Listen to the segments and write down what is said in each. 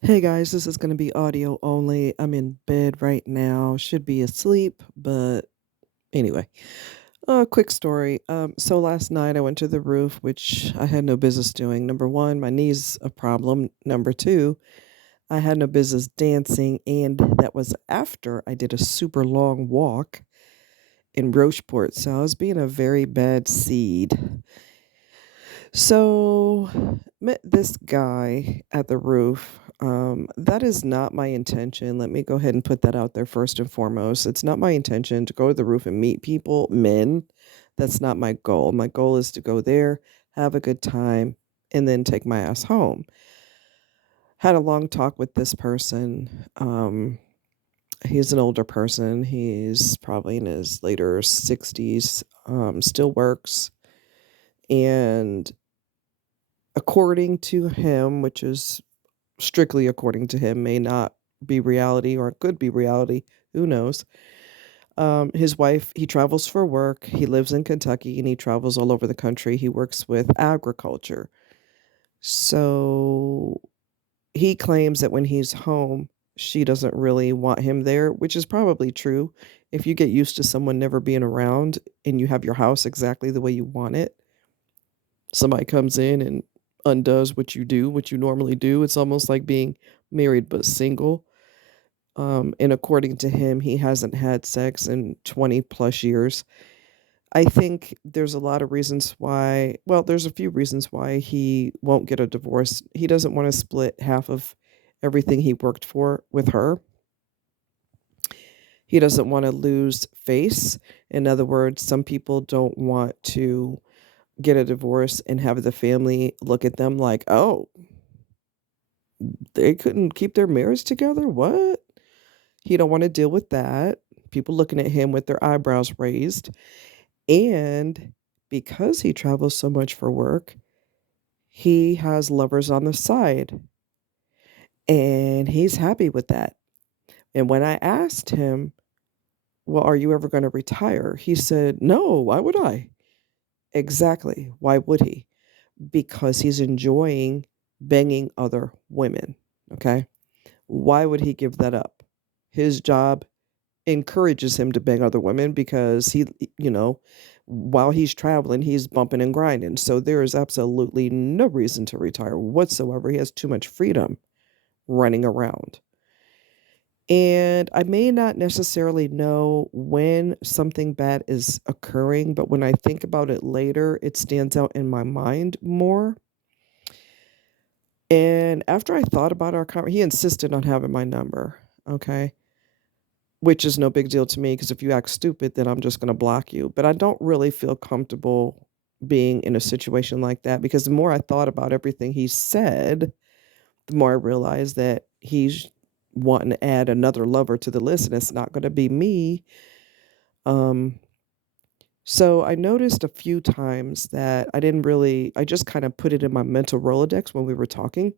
Hey guys, this is going to be audio only. I'm in bed right now. Should be asleep, but anyway. Quick story. So last night I went to the roof, which I had no business doing. Number one, my knee's a problem. Number two, I had no business dancing, and that was after I did a super long walk in Rocheport. So I was being a very bad seed. So, met this guy at the roof. That is not my intention. Let me go ahead and put that out there first and foremost. It's not my intention to go to the roof and meet people, men. That's not my goal. My goal is to go there, have a good time, and then take my ass home. Had a long talk with this person. He's an older person. He's probably in his later 60s, still works. And according to him, which is strictly according to him, may not be reality or it could be reality. Who knows? His wife, he travels for work. He lives in Kentucky and he travels all over the country. He works with agriculture. So he claims that when he's home, she doesn't really want him there, which is probably true. If you get used to someone never being around and you have your house exactly the way you want it, somebody comes in and undoes what you do, what you normally do. It's almost like being married but single. And according to him, he hasn't had sex in 20 plus years. I think there's a lot of reasons why, well, there's a few reasons why he won't get a divorce. He doesn't want to split half of everything he worked for with her. He doesn't want to lose face. In other words, some people don't want to get a divorce and have the family look at them like, oh, they couldn't keep their marriage together? What? He don't wanna deal with that. People looking at him with their eyebrows raised, and because he travels so much for work, he has lovers on the side, and he's happy with that. And when I asked him, "Well, are you ever gonna retire?" He said, "No, why would I?" Exactly, why would he? Because he's enjoying banging other women, okay? Why would he give that up? His job encourages him to bang other women because you know, while he's traveling, he's bumping and grinding. So there is absolutely no reason to retire whatsoever. He has too much freedom running around. And I may not necessarily know when something bad is occurring, but when I think about it later, it stands out in my mind more. And after I thought about he insisted on having my number. Okay. Which is no big deal to me because if you act stupid, then I'm just gonna block you, but I don't really feel comfortable being in a situation like that because the more I thought about everything he said, the more I realized that he's wanting to add another lover to the list, and it's not gonna be me. Um, so I noticed a few times that I just kinda put it in my mental Rolodex when we were talking.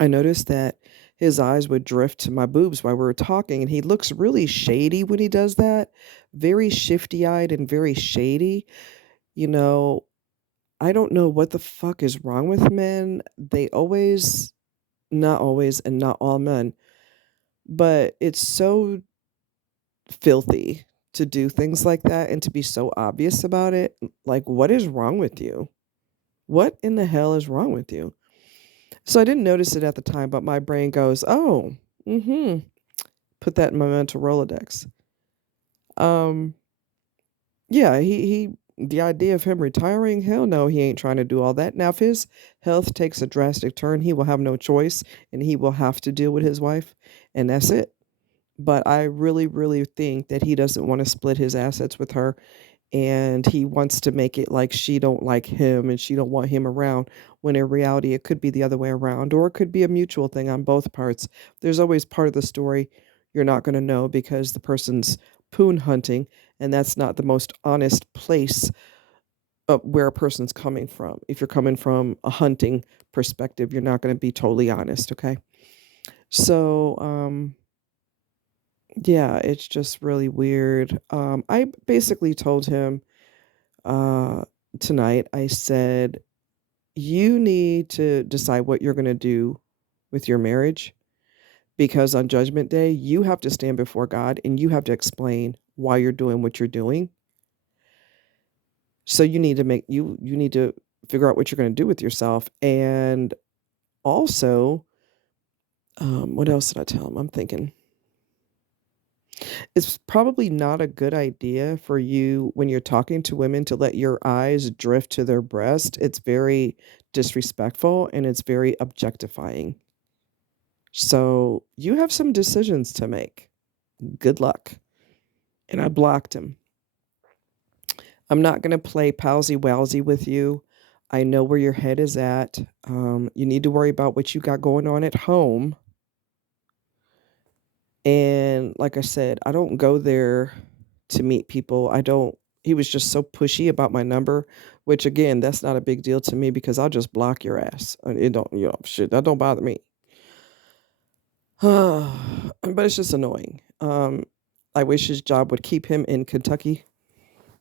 I noticed that his eyes would drift to my boobs while we were talking, and he looks really shady when he does that, very shifty-eyed and very shady. You know, I don't know what the fuck is wrong with men. They always, not always, and not all men, but it's so filthy to do things like that and to be so obvious about it. Like, what is wrong with you? What in the hell is wrong with you? So I didn't notice it at the time, but my brain goes, "Oh, mhm." Put that in my mental Rolodex. Um, yeah, he the idea of him retiring, hell no, he ain't trying to do all that. Now, if his health takes a drastic turn, he will have no choice and he will have to deal with his wife, and that's it. But I really, really think that he doesn't want to split his assets with her and he wants to make it like she don't like him and she don't want him around when in reality it could be the other way around or it could be a mutual thing on both parts. There's always part of the story you're not going to know because the person's poon hunting and that's not the most honest place of where a person's coming from. If you're coming from a hunting perspective, you're not going to be totally honest, okay? So, yeah, it's just really weird. I basically told him uh, tonight, I said, "You need to decide what you're gonna do with your marriage, because on judgment day, you have to stand before God and you have to explain why you're doing what you're doing. So you need to figure out what you're going to do with yourself. And also, what else did I tell him? I'm thinking it's probably not a good idea for you when you're talking to women to let your eyes drift to their breast. It's very disrespectful and it's very objectifying. So you have some decisions to make. Good luck. And I blocked him. I'm not going to play palsy wowsy with you. I know where your head is at. You need to worry about what you got going on at home. And like I said, I don't go there to meet people. I don't He was just so pushy about my number, which again, that's not a big deal to me because I'll just block your ass. It don't, shit, that don't bother me. But it's just annoying. I wish his job would keep him in Kentucky,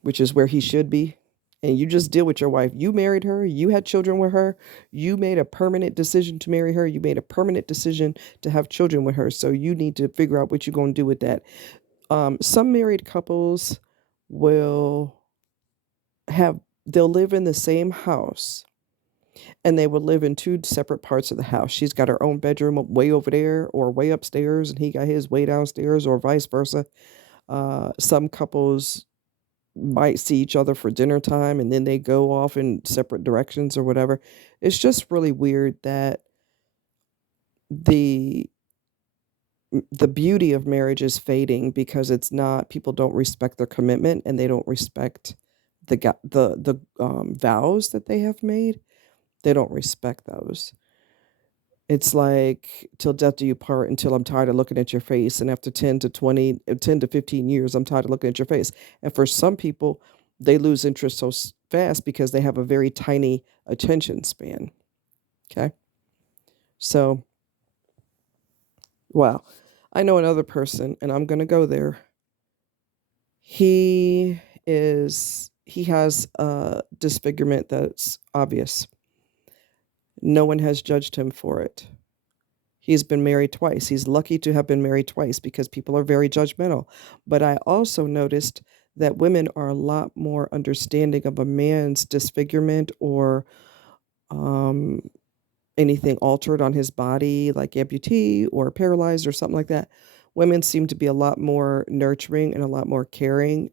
which is where he should be. And you just deal with your wife. You married her, you had children with her, you made a permanent decision to marry her, you made a permanent decision to have children with her. So you need to figure out what you're going to do with that. Some married couples will they'll live in the same house and they will live in two separate parts of the house. She's got her own bedroom way over there or way upstairs, and he got his way downstairs, or vice versa. Some couples might see each other for dinner time and then they go off in separate directions or whatever. It's just really weird that the the beauty of marriage is fading because it's not people don't respect their commitment and they don't respect the vows that they have made. They don't respect those. It's like till death do you part until I'm tired of looking at your face. And after 10 to 20, 10 to 15 years, I'm tired of looking at your face. And for some people, they lose interest so fast because they have a very tiny attention span. Okay. So, wow. I know another person, and I'm going to go there. He has a disfigurement that's obvious. No one has judged him for it. He's been married twice. He's lucky to have been married twice because people are very judgmental. But I also noticed that women are a lot more understanding of a man's disfigurement or um, anything altered on his body, like amputee or paralyzed or something like that. Women seem to be a lot more nurturing and a lot more caring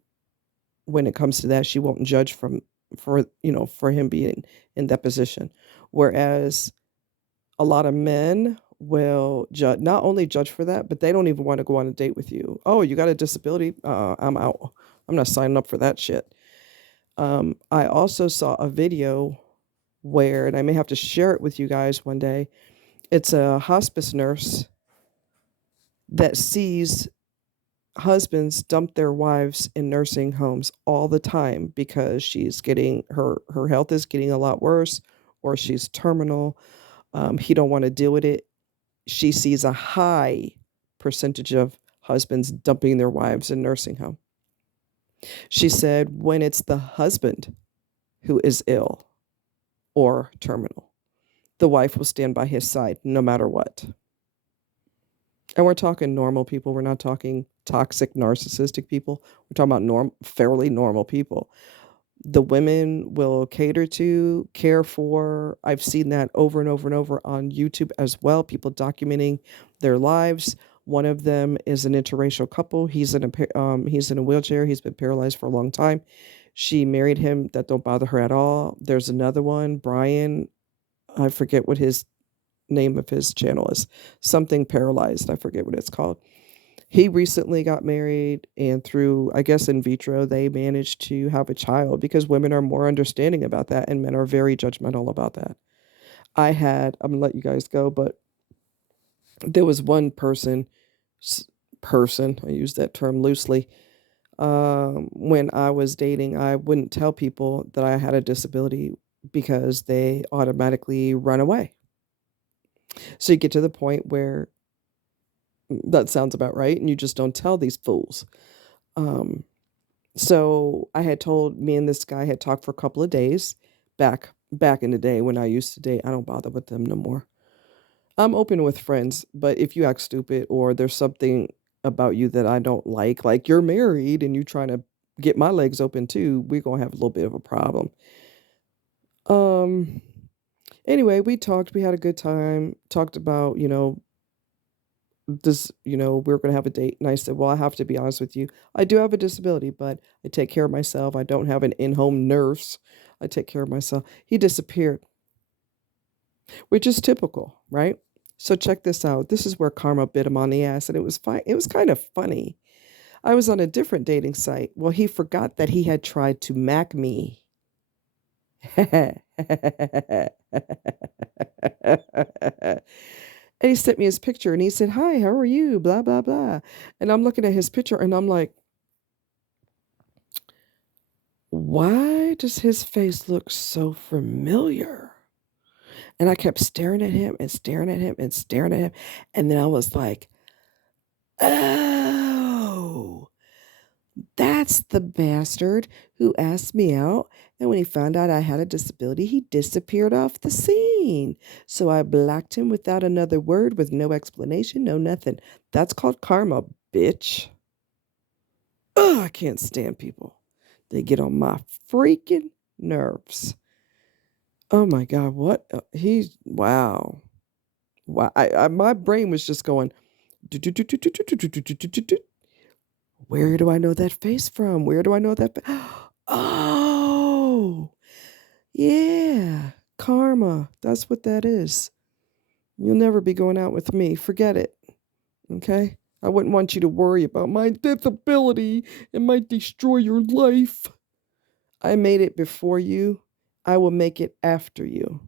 when it comes to that. She won't judge for him being in that position. Whereas a lot of men will judge, not only judge for that, but they don't even want to go on a date with you. Oh, you got a disability? I'm out. I'm not signing up for that shit. I also saw a video where, and I may have to share it with you guys one day. It's a hospice nurse that sees husbands dump their wives in nursing homes all the time because she's getting her health is getting a lot worse or she's terminal. He don't want to deal with it. She sees a high percentage of husbands dumping their wives in nursing home. She said when it's the husband who is ill or terminal, the wife will stand by his side no matter what. And we're talking normal people. We're not talking toxic, narcissistic people. We're talking about fairly normal people. The women will cater to, care for. I've seen that over and over and over on YouTube as well. People documenting their lives. One of them is an interracial couple. He's in a wheelchair. He's been paralyzed for a long time. She married him. That don't bother her at all. There's another one, Brian. I forget what his name of his channel is. Something paralyzed. I forget what it's called. He recently got married, and through, I guess, in vitro, they managed to have a child because women are more understanding about that and men are very judgmental about that. I'm gonna let you guys go, but there was one person, I use that term loosely. When I was dating, I wouldn't tell people that I had a disability because they automatically run away. So you get to the point where that sounds about right, and you just don't tell these fools. Um, so I had told me and this guy had talked for a couple of days back in the day when I used to date. I don't bother with them no more. I'm open with friends, but if you act stupid or there's something about you that I don't like you're married and you trying to get my legs open too, we're gonna have a little bit of a problem. Um, anyway, we talked, we had a good time, talked about, we're gonna have a date. And I said, well, I have to be honest with you. I do have a disability, but I take care of myself. I don't have an in-home nurse. I take care of myself. He disappeared, which is typical, right? So check this out. This is where karma bit him on the ass, and it was fine. It was kind of funny. I was on a different dating site. Well, he forgot that he had tried to Mac me. And he sent me his picture and he said, "Hi, how are you? Blah, blah, blah." And I'm looking at his picture and I'm like, why does his face look so familiar? And I kept staring at him and staring at him and staring at him. And then I was like, oh, that's the bastard who asked me out. And when he found out I had a disability, he disappeared off the scene. So I blocked him without another word, with no explanation, no nothing. That's called karma, bitch. Ugh, I can't stand people. They get on my freaking nerves. Oh my God, what? He's, wow. Wow. My brain was just going, where do I know that face from? Where do I know that? Oh, yeah. Karma. That's what that is. You'll never be going out with me. Forget it. Okay? I wouldn't want you to worry about my disability. It might destroy your life. I made it before you. I will make it after you.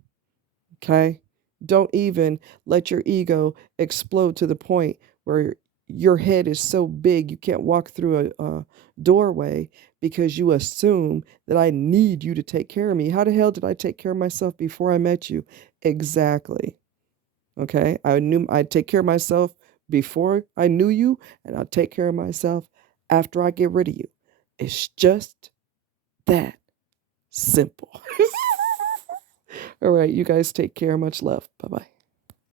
Okay? Don't even let your ego explode to the point where your head is so big you can't walk through a doorway because you assume that I need you to take care of me. How the hell did I take care of myself before I met you? Exactly. Okay? I knew I'd take care of myself before I knew you, and I'll take care of myself after I get rid of you. It's just that simple. All right, you guys take care. Much love. Bye bye.